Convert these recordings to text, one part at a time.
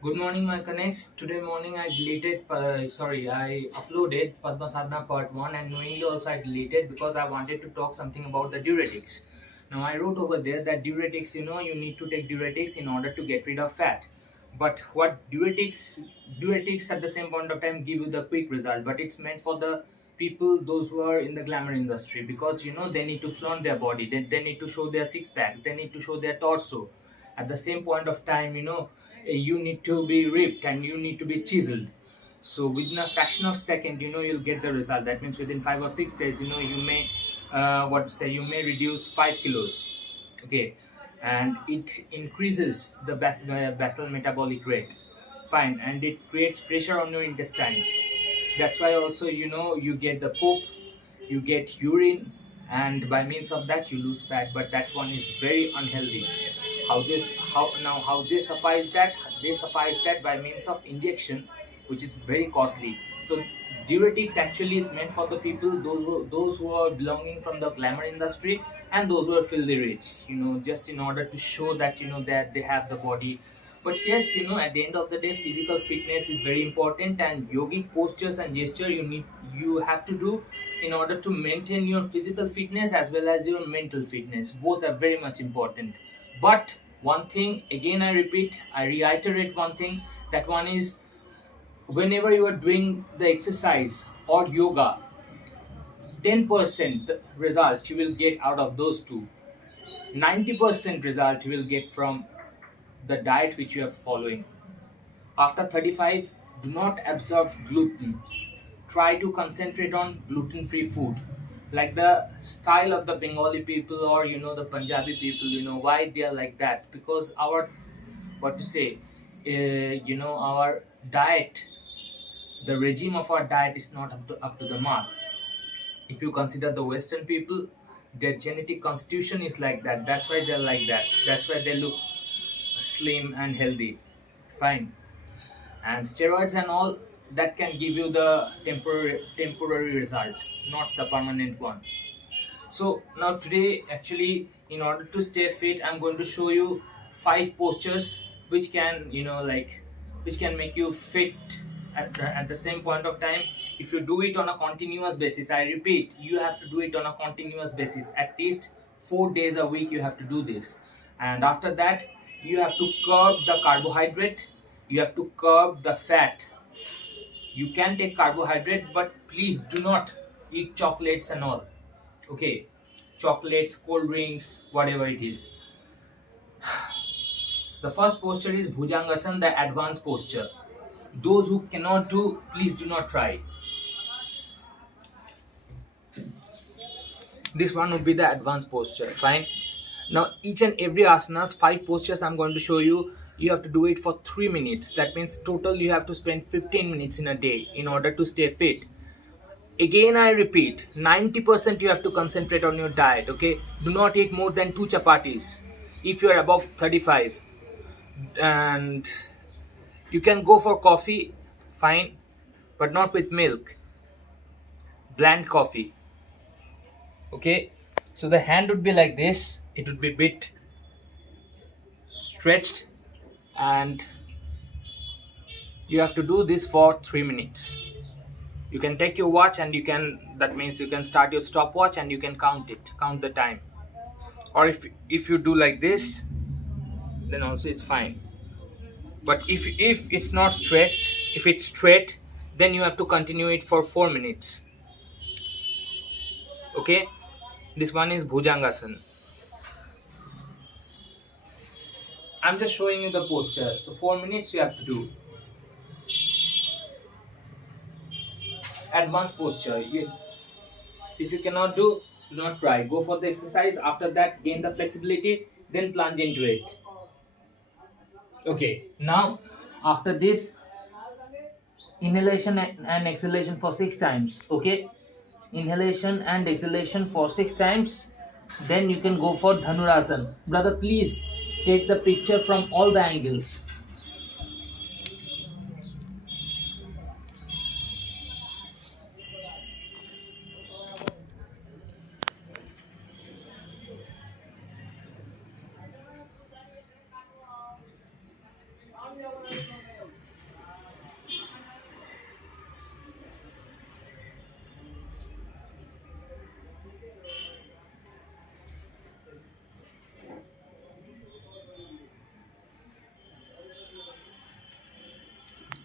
Good morning, my connects. Today morning I uploaded Padma Sadhana part 1 and knowingly also I deleted because I wanted to talk something about the diuretics. Now I wrote over there that diuretics, you need to take diuretics in order to get rid of fat. But what diuretics at the same point of time give you the quick result, but it's meant for the people, those who are in the glamour industry because they need to flaunt their body, they need to show their six pack, they need to show their torso at the same point of time you need to be ripped and you need to be chiseled. So within a fraction of second you'll get the result. That means within 5 or 6 days you may what to say you may reduce 5 kilos. Okay. And it increases the basal metabolic rate. Fine. And it creates pressure on your intestine. That's why also you get the poop, you get urine, and by means of that you lose fat, but that one is very unhealthy. How they suffice that by means of injection, which is very costly. So diuretics actually is meant for the people, those who are belonging from the glamour industry and those who are filthy rich, just in order to show that that they have the body. But yes, at the end of the day, physical fitness is very important, and yogic postures and gesture you have to do in order to maintain your physical fitness as well as your mental fitness. Both are very much important. But one thing, again, I reiterate one thing. That one is, whenever you are doing the exercise or yoga, 10% result you will get out of those two. 90% result you will get from the diet which you are following. After 35, do not absorb gluten. Try to concentrate on gluten-free food. Like the style of the Bengali people or the Punjabi people, why they are like that? Because our what to say, our diet, the regime of our diet is not up to the mark. If you consider the Western people, their genetic constitution is like that. That's why they're like that. That's why they look slim and healthy. Fine. And steroids and all, that can give you the temporary result, not the permanent one. So now today, actually, in order to stay fit, I'm going to show you 5 postures which can which can make you fit at the same point of time. If you do it on a continuous basis, I repeat, you have to do it on a continuous basis, at least 4 days a week you have to do this. And after that, you have to curb the carbohydrate, you have to curb the fat. You can take carbohydrate, but please do not eat chocolates and all. Okay, chocolates, cold drinks, whatever it is. The first posture is Bhujangasana, the advanced posture. Those who cannot do, please do not try. This one would be the advanced posture. Fine. Now each and every asanas, 5 postures I'm going to show you. You have to do it for 3 minutes. That means total you have to spend 15 minutes in a day in order to stay fit. Again, I repeat, 90% you have to concentrate on your diet. Okay, do not eat more than 2 chapatis if you are above 35. And you can go for coffee, fine, but not with milk. Bland coffee. Okay, so the hand would be like this, it would be a bit stretched, and you have to do this for 3 minutes. You can take your watch and that means you can start your stopwatch and you can count the time. Or if you do like this, then also it's fine. But if it's not stretched, if it's straight, then you have to continue it for 4 minutes. Okay, this one is Bhujangasana. I'm just showing you the posture. So 4 minutes you have to do. Advanced posture. If you cannot do not try. Go for the exercise. After that, gain the flexibility, then plunge into it. Okay, now after this, inhalation and exhalation for 6 times. Okay, inhalation and exhalation for 6 times. Then you can go for Dhanurasana. Brother, please take the picture from all the angles.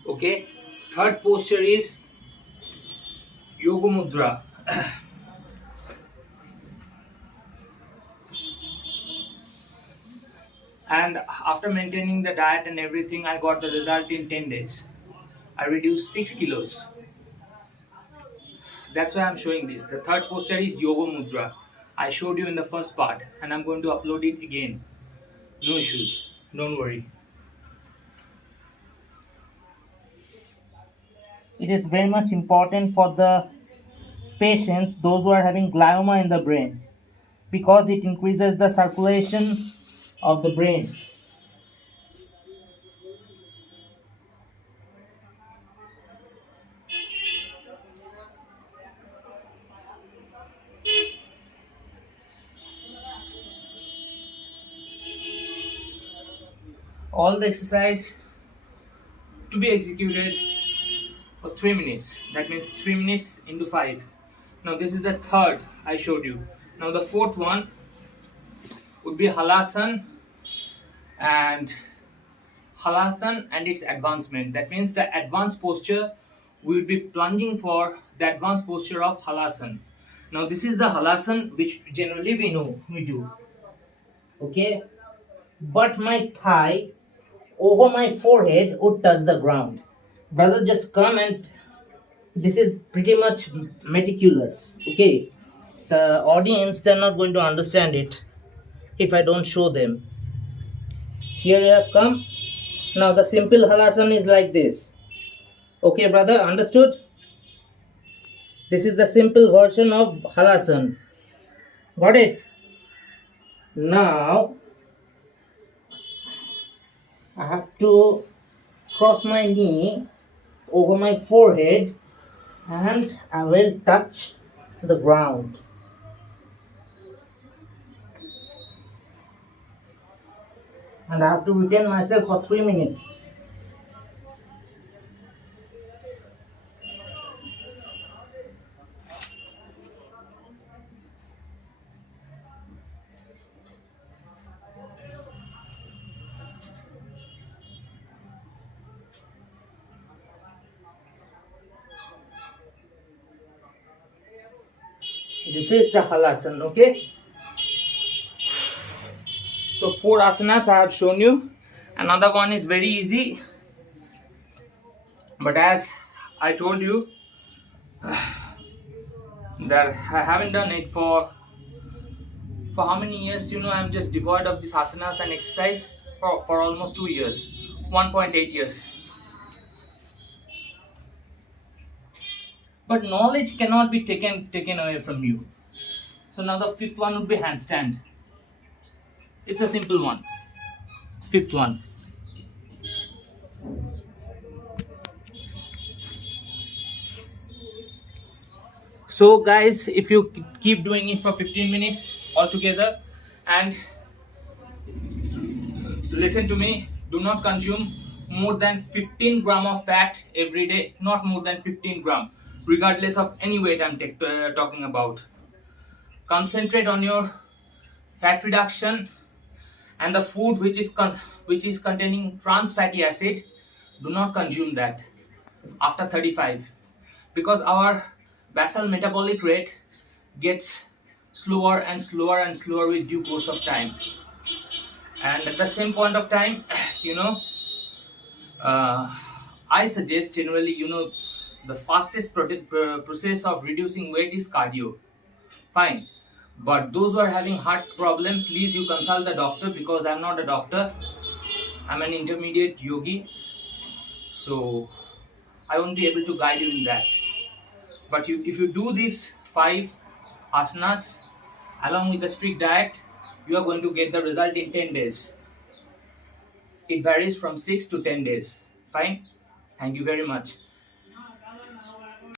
Okay. Third posture is Yoga Mudra. And after maintaining the diet and everything, I got the result in 10 days. I reduced 6 kilos. That's why I'm showing this. The third posture is Yoga Mudra. I showed you in the first part, and I'm going to upload it again. No issues. Don't worry. It is very much important for the patients, those who are having glioma in the brain, because it increases the circulation of the brain. All the exercise to be executed for 3 minutes. That means 3 minutes into 5. Now this is the third I showed you. Now the fourth one would be and Halasan and its advancement. That means the advanced posture, we will be plunging for the advanced posture of Halasan. Now this is the Halasan which generally we know we do. Okay, but my thigh over my forehead would touch the ground. Brother, just come, and this is pretty much meticulous. Okay, the audience, they're not going to understand it if I don't show them. Here you have come. Now the simple halasan is like this. Okay, brother, understood? This is the simple version of halasan. Got it? Now I have to cross my knee over my forehead and I will touch the ground. And I have to retain myself for 3 minutes. This is the halasan, okay? So 4 asanas I have shown you. Another one is very easy. But as I told you that I haven't done it for how many years? I'm just devoid of these asanas and exercise for almost 2 years, 1.8 years. But knowledge cannot be taken away from you. So now the fifth one would be handstand. It's a simple one. Fifth one. So guys, if you keep doing it for 15 minutes altogether, and listen to me, do not consume more than 15 gram of fat every day, not more than 15 gram, regardless of any weight I'm talking about. Concentrate on your fat reduction, and the food which is containing trans fatty acid, do not consume that after 35, because our basal metabolic rate gets slower and slower and slower with due course of time. And at the same point of time, you know uh, I suggest generally, the fastest process of reducing weight is cardio. Fine. But those who are having heart problem, please you consult the doctor, because I'm not a doctor. I'm an intermediate yogi. So I won't be able to guide you in that. But if you do these 5 asanas along with a strict diet, you are going to get the result in 10 days. It varies from 6 to 10 days. Fine. Thank you very much.